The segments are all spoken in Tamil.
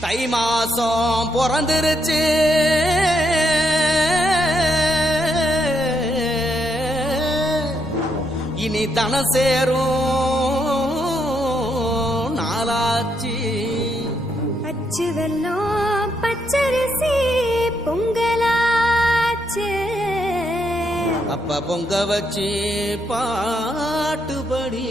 தை மாசம் பிறந்துருச்சு. இனி தன சேரும் நாளாச்சு. அச்சு வெல்லம் பச்சரிசி பொங்கலாச்சு. அப்ப பொங்க வச்சு பாட்டுபடி.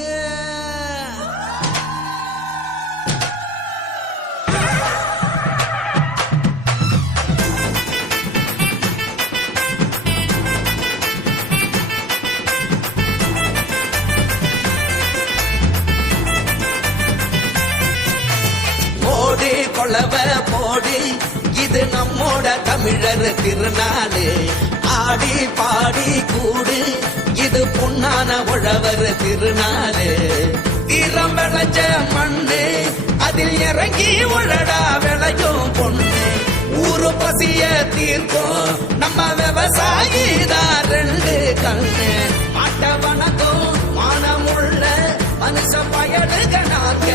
தமிழர் திருநாடு ஆடி பாடி கூடு. இது புண்ணான உழவர் திருநாடு தீரம் விளைஞ்ச மண்ணு அதில் இறங்கி உழடா விளையும் பொண்ணு. ஊரு பசிய தீர்க்கும். நம்ம விவசாயி தான் ரெண்டு கண்ணு. மாட்ட வணக்கம் மானமுள்ள மனுஷ பயனுக நாக்க.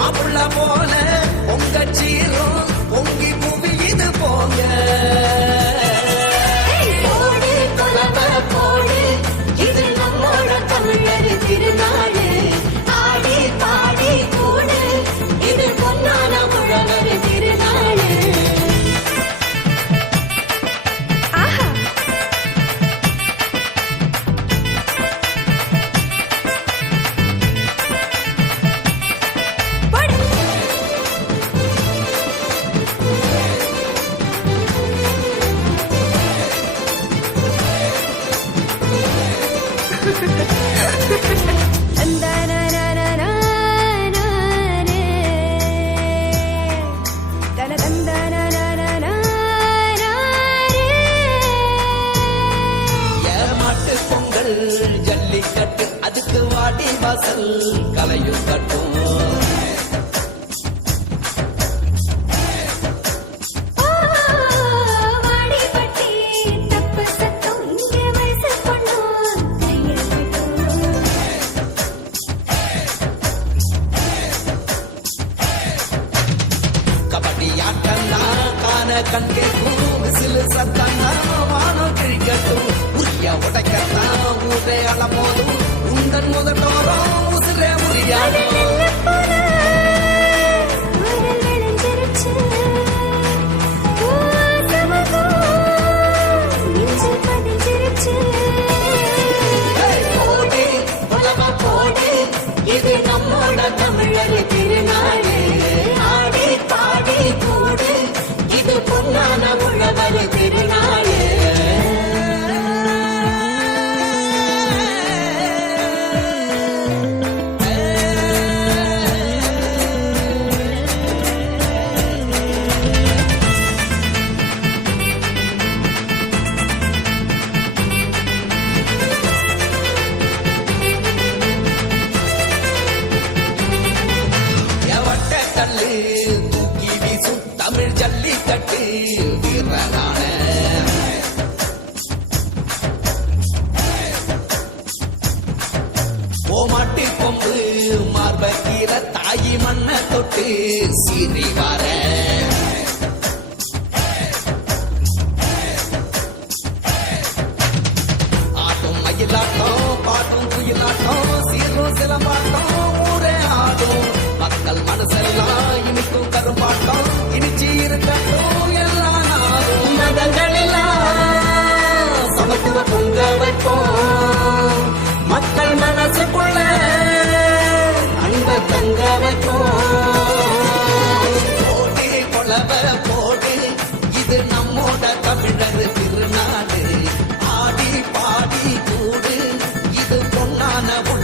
மாப்பிள்ள போல உங்க சீரும் வாசல் கலையும் கட்டும் கேட்கும் விசிலு சத்தம்னா வானம் கிழிக்கட்டும் உரிய உடைக்கத்தான் ஊரே அளபோதும் உந்தன் முதட்டோரம் உசிரே உரியாடும் தொட்டு சீறி வர. ஆட்டும் மயிலாட்டம் பாட்டும் குயிலாட்டம் சீரும் சிலம்பாட்டம் ஊரே ஆடும். மக்கள் மனசெல்லாம் இனிக்கும் கரும்பாட்டம் இனிச்சு இருக்கட்டும் எல்லா நாளும் மதங்கள் எல்லாம் சமத்துவ பொங்க வைப்போம்.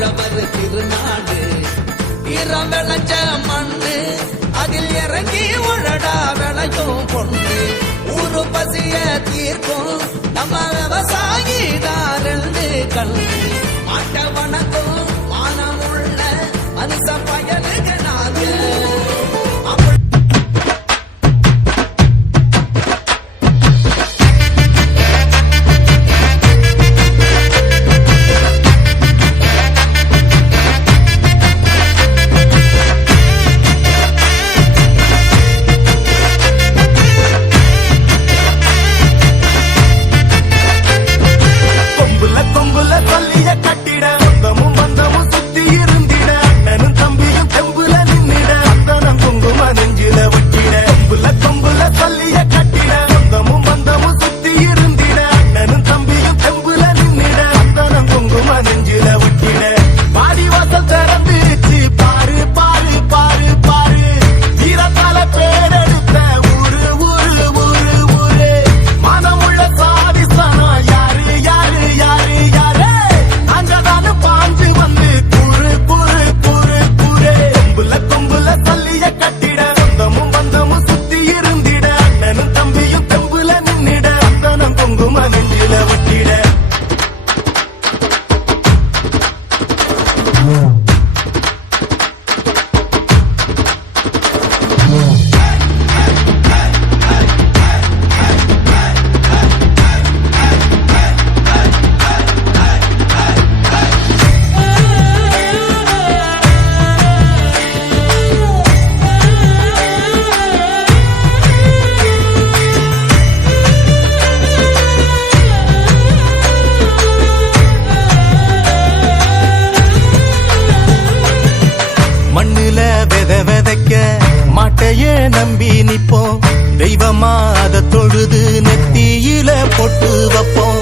உழவர் திருநாடு. இரம் விளைஞ்ச மண்ணு அதில் இறங்கி உழடா விளையும் பொண்ணு. ஊரு பசிய தீர்க்கும் நம்ம விவசாயி தாரண்டு கண்ணு. மாட்டையே நம்பி நிப்போம் தெய்வமா அதை தொழுது நெத்தியில பொட்டு வைப்போம்.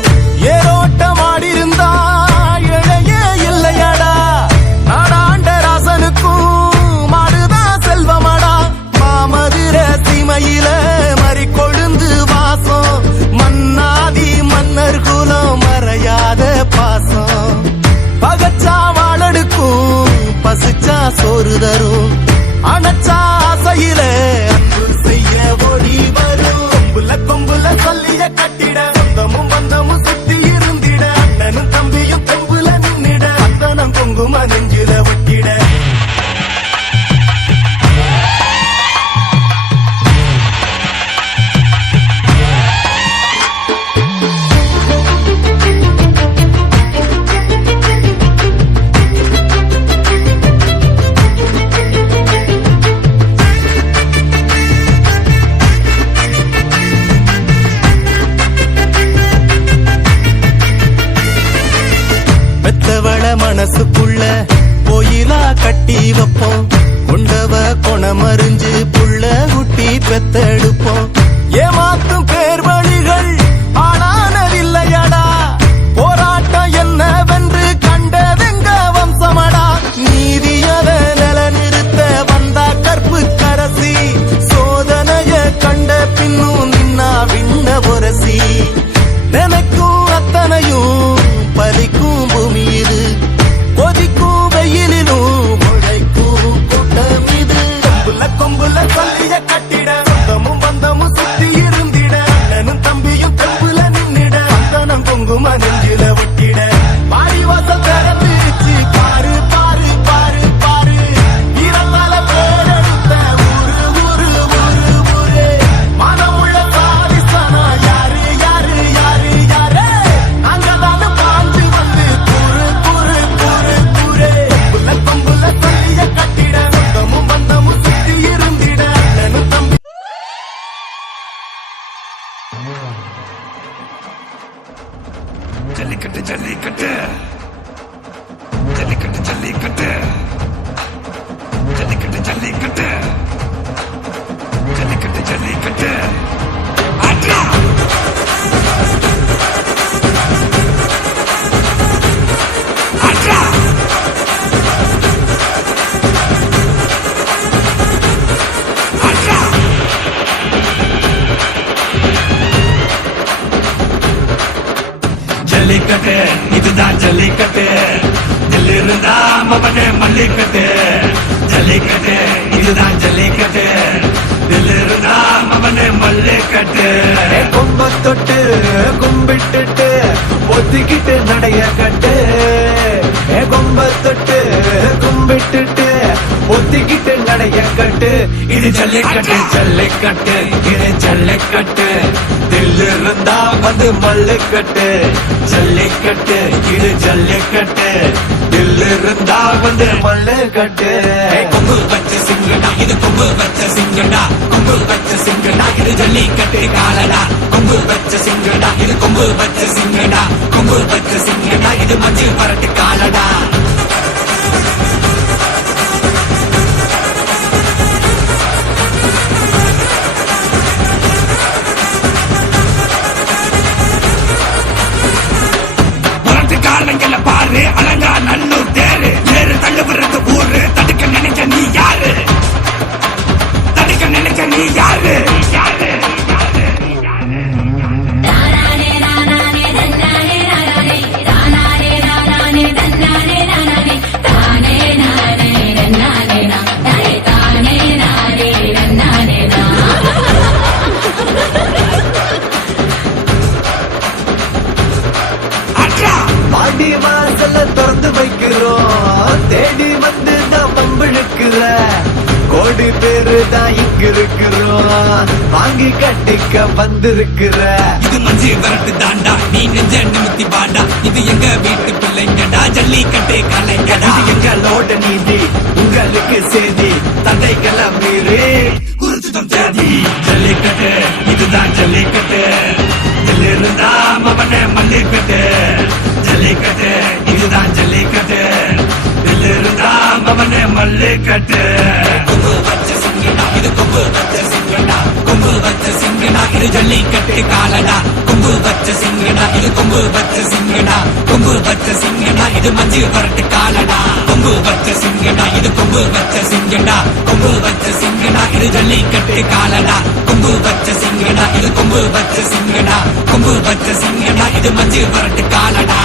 கட்டி பெத்தெடுப்போம் ஏமாத்த சுத்திக்கிட்டு நடைய கட்டு. கொம்ப தொட்டு கும்பிட்டுட்டு ஒத்திக்கிட்டு நடைய கட்டு. இது ஜல்லிக்கட்டு ஜல்லிக்கட்டு இது ஜல்லிக்கட்டு. தில்லு இருந்தா வந்து மல்லுக்கட்டு. ஜல்லிக்கட்டு இது ஜல்லிக்கட்டு. தில்லு வந்து மல்லுக்கட்டு. கொங்கு வச்சு சிங்கடா இது கொம்பு வச்ச சிங்கடா. கொம்பு வச்ச சிங்கடா இது ஜல்லிக்கட்டு காலடா. கொம்பு வச்ச சிங்கடா இது கொம்பு வச்ச சிங்கடா. கொம்பு வச்ச சிங்கடா இது மஞ்சு பரட்டு காலடா. இல்ல. கோடி பேரு தான் இங்க இருக்கிறோம். வாங்கி கட்டிக்க வந்திருக்கிற. இது மஞ்சு வரட்டு தாண்டா. நீ நெஞ்ச நிமித்தி பாண்டா. இது எங்க வீட்டு பிள்ளைங்கடா. ஜல்லிக்கட்டு கலைங்கடா. இது எங்களோட நீதி உங்களுக்கு செய்தி தந்தைகளை மீறி. குறிச்சுதம் தேதி ஜல்லிக்கட்டு இதுதான் ஜல்லிக்கட்டு. சிங்கடா ஜல்லி கட்டு காலடா. கொம்பு பச்ச சிங்கடா. இது கொம்பு பச்ச சிங்கடா. கொம்பு பச்ச சிங்கடா. இது மஞ்சு வரட்டு காலடா. கொம்பு பச்ச சிங்கடா. இது கொம்பு பச்ச சிங்கடா. கொம்பு பச்ச சிங்கடா. இது ஜல்லி கட்டு காலடா. கொம்பு பச்ச சிங்கடா. இது கொம்பு பச்ச சிங்கடா. கொம்பு பச்ச சிங்கடா. இது மஞ்சு வரட்டு காலடா.